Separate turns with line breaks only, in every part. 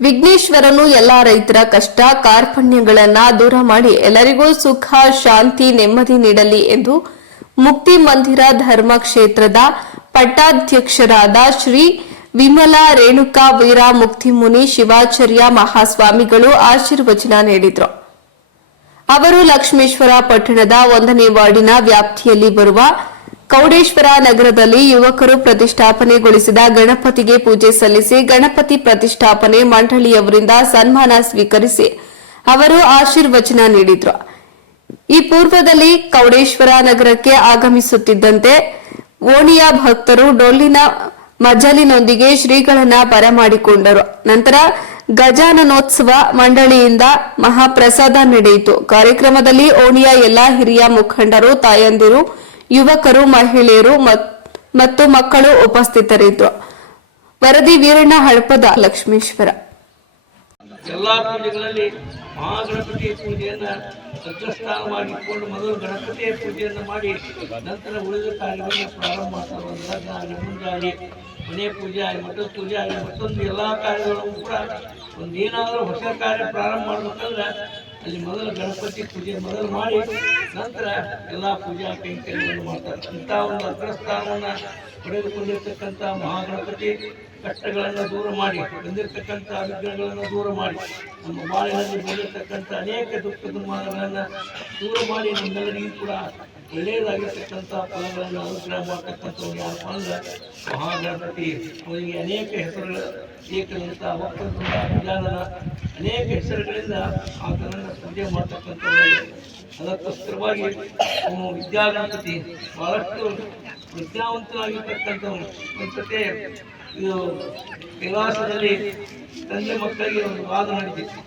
ವಿಘ್ನೇಶ್ವರನು ಎಲ್ಲಾ ರೈತರ ಕಷ್ಟ ಕಾರ್ಪಣ್ಯಗಳನ್ನ ದೂರ ಮಾಡಿ ಎಲ್ಲರಿಗೂ ಸುಖ, ಶಾಂತಿ, ನೆಮ್ಮದಿ ನೀಡಲಿ ಎಂದು ಮುಕ್ತಿ ಮಂದಿರ ಧರ್ಮ ಕ್ಷೇತ್ರದ ಪಟ್ಟಾಧ್ಯಕ್ಷರಾದ ಶ್ರೀ ವಿಮಲಾ ರೇಣುಕಾ ವೀರ ಮುಕ್ತಿಮುನಿ ಶಿವಾಚಾರ್ಯ ಮಹಾಸ್ವಾಮಿಗಳು ಆಶೀರ್ವಚನ ನೀಡಿದರು. ಅವರು ಲಕ್ಷ್ಮೇಶ್ವರ ಪಟ್ಟಣದ ಒಂದನೇ ವಾರ್ಡಿನ ವ್ಯಾಪ್ತಿಯಲ್ಲಿ ಬರುವ ಕೌಡೇಶ್ವರ ನಗರದಲ್ಲಿ ಯುವಕರು ಪ್ರತಿಷ್ಠಾಪನೆಗೊಳಿಸಿದ ಗಣಪತಿಗೆ ಪೂಜೆ ಸಲ್ಲಿಸಿ ಗಣಪತಿ ಪ್ರತಿಷ್ಠಾಪನೆ ಮಂಡಳಿಯವರಿಂದ ಸನ್ಮಾನ ಸ್ವೀಕರಿಸಿ ಅವರು ಆಶೀರ್ವಚನ ನೀಡಿದರು. ಈ ಪೂರ್ವದಲ್ಲಿ ಕೌಡೇಶ್ವರ ನಗರಕ್ಕೆ ಆಗಮಿಸುತ್ತಿದ್ದಂತೆ ಓಣಿಯ ಭಕ್ತರು ಡೊಳ್ಳಿನ ಮಜಲಿನೊಂದಿಗೆ ಶ್ರೀಗಳನ್ನ ಬರಮಾಡಿಕೊಂಡರು. ನಂತರ ಗಜಾನನೋತ್ಸವ ಮಂಡಳಿಯಿಂದ ಮಹಾಪ್ರಸಾದ ನಡೆಯಿತು. ಕಾರ್ಯಕ್ರಮದಲ್ಲಿ ಓಣಿಯ ಎಲ್ಲಾ ಹಿರಿಯ ಮುಖಂಡರು, ತಾಯಂದಿರು ಯುವಕರು, ಮಹಿಳೆಯರು ಮತ್ತು ಮಕ್ಕಳು ಉಪಸ್ಥಿತರಿದ್ದರು. ವರದಿ ವೀರಣ್ಣ ಹಳಪದ ಲಕ್ಷ್ಮೇಶ್ವರ.
ಎಲ್ಲಾ ಪೂಜೆಗಳಲ್ಲಿ ಮಹಾಗಣಪತಿ ಪೂಜೆಯನ್ನ ಅಗ್ರಸ್ಥಾನವಾಗಿ ಇಟ್ಕೊಂಡು ಮೊದಲು ಗಣಪತಿಯ ಪೂಜೆಯನ್ನು ಮಾಡಿ ನಂತರ ಉಳಿದ ಕಾರ್ಯಗಳನ್ನು ಪ್ರಾರಂಭ ಮಾಡ್ತಾರೆ. ಮುಂಜಾನೆ ಮನೆ ಪೂಜೆ ಆಗಲಿ ಮಠದ ಪೂಜೆ ಆಗಲಿ ಮತ್ತೊಂದು ಎಲ್ಲ ಕಾರ್ಯಗಳನ್ನು ಕೂಡ ಒಂದೇನಾದರೂ ಹೊಸ ಕಾರ್ಯ ಪ್ರಾರಂಭ ಮಾಡ್ಬೇಕಂದ್ರೆ ಅಲ್ಲಿ ಮೊದಲು ಗಣಪತಿ ಪೂಜೆ ಮೊದಲು ಮಾಡಿ, ನಂತರ ಎಲ್ಲ ಪೂಜಾ ಕೈಂಕರ್ಯಗಳನ್ನು ಮಾಡ್ತಾರೆ. ಅಂತ ಒಂದು ಅಗ್ರಸ್ಥಾನವನ್ನು ಪಡೆದುಕೊಂಡಿರ್ತಕ್ಕಂಥ ಮಹಾಗಣಪತಿ ಕಷ್ಟಗಳನ್ನು ದೂರ ಮಾಡಿ, ಬಂದಿರತಕ್ಕಂಥ ವಿಘ್ನಗಳನ್ನು ದೂರ ಮಾಡಿ, ನಮ್ಮ ಬಾಳಿನಲ್ಲಿ ಬಂದಿರತಕ್ಕಂಥ ಅನೇಕ ದುಃಖ ದುರ್ಮಾನಗಳನ್ನು ದೂರ ಮಾಡಿ, ನಮ್ಮೆಲ್ಲರಿಗೂ ಕೂಡ ಒಳ್ಳೆಯದಾಗಿರ್ತಕ್ಕಂಥ ಫಲಗಳನ್ನು ಅನುಗ್ರಹ ಮಾಡ್ತಕ್ಕಂಥವ್ರು ಯಾರಪ್ಪ ಅಂದ್ರೆ ಮಹಾಗಣಪತಿ ಅವರಿಗೆ ಅನೇಕ ಹೆಸರುಗಳು ಏಕದಂತ ಒಕ್ಕಂತ ವಿಧಾನದ ಅನೇಕ ಹೆಸರುಗಳಿಂದ ಆತನನ್ನು ಪೂಜೆ ಮಾಡ್ತಕ್ಕಂಥವ್ರು ಅದಕ್ಕೋಸ್ಕರವಾಗಿ ಅವನು ವಿದ್ಯಾಗಣಪತಿ, ಬಹಳಷ್ಟು ಪ್ರಜ್ಞಾವಂತನಾಗಿರ್ತಕ್ಕಂಥವನು ಒಂದ್ಸತಿ ಇದು ಕೈಲಾಸದಲ್ಲಿ ತಂದೆ ಮಕ್ಕಳಿಗೆ ಒಂದು ವಾದ ನಡೆದಿತ್ತು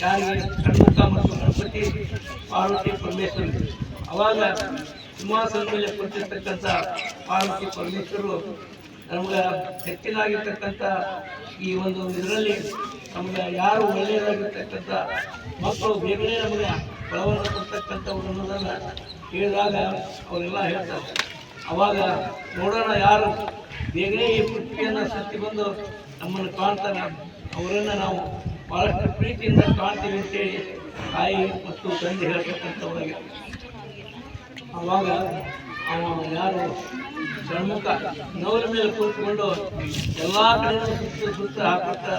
ಯಾರಿಗೆ ಕಣ್ಮುಖ ಮತ್ತು ಗಣಪತಿ, ಪಾರ್ವತಿ, ಪರಮೇಶ್ವರಿ. ಅವಾಗ ಸಿಂಹಾಸನ ಮೇಲೆ ಕುಳಿತಿರ್ತಕ್ಕಂಥ ಪಾರ್ವತಿ ಪರಮೇಶ್ವರರು ನಮ್ಗೆ ಹೆಚ್ಚಿನಾಗಿರ್ತಕ್ಕಂಥ ಈ ಒಂದು ಇದರಲ್ಲಿ ನಮ್ಗೆ ಯಾರು ಒಳ್ಳೆಯದಾಗಿರ್ತಕ್ಕಂಥ ಮಕ್ಕಳು ಬೇಗನೆ ನಮಗೆ ಬಲವನ್ನು ಕೊಡ್ತಕ್ಕಂಥವ್ರು ಅನ್ನೋದನ್ನು ಹೇಳಿದಾಗ ಅವರೆಲ್ಲ ಹೇಳ್ತಾರೆ. ಅವಾಗ ನೋಡೋಣ ಯಾರು ಬೇಗನೆ ಈ ಪೃಥ್ವಿಯನ್ನು ಸತ್ತಿ ಬಂದು ನಮ್ಮನ್ನು ಕಾಣ್ತಾನೆ. ಅವರನ್ನು ನಾವು ಬಹಳಷ್ಟು ಪ್ರೀತಿಯಿಂದ ಕಾಣ್ತೀವಿ ಅಂತೇಳಿ ತಾಯಿ ಮತ್ತು ತಂದೆ ಹೇಳ್ತಕ್ಕಂಥವ್ರಿಗೆ. ಅವಾಗ ಅವ ಯಾರು ಷಣ್ಮುಖ ನವರ ಮೇಲೆ ಕೂತ್ಕೊಂಡು ಎಲ್ಲ ಕಡೆ ಸುತ್ತ ಸುತ್ತ ಹಾಕುತ್ತಾ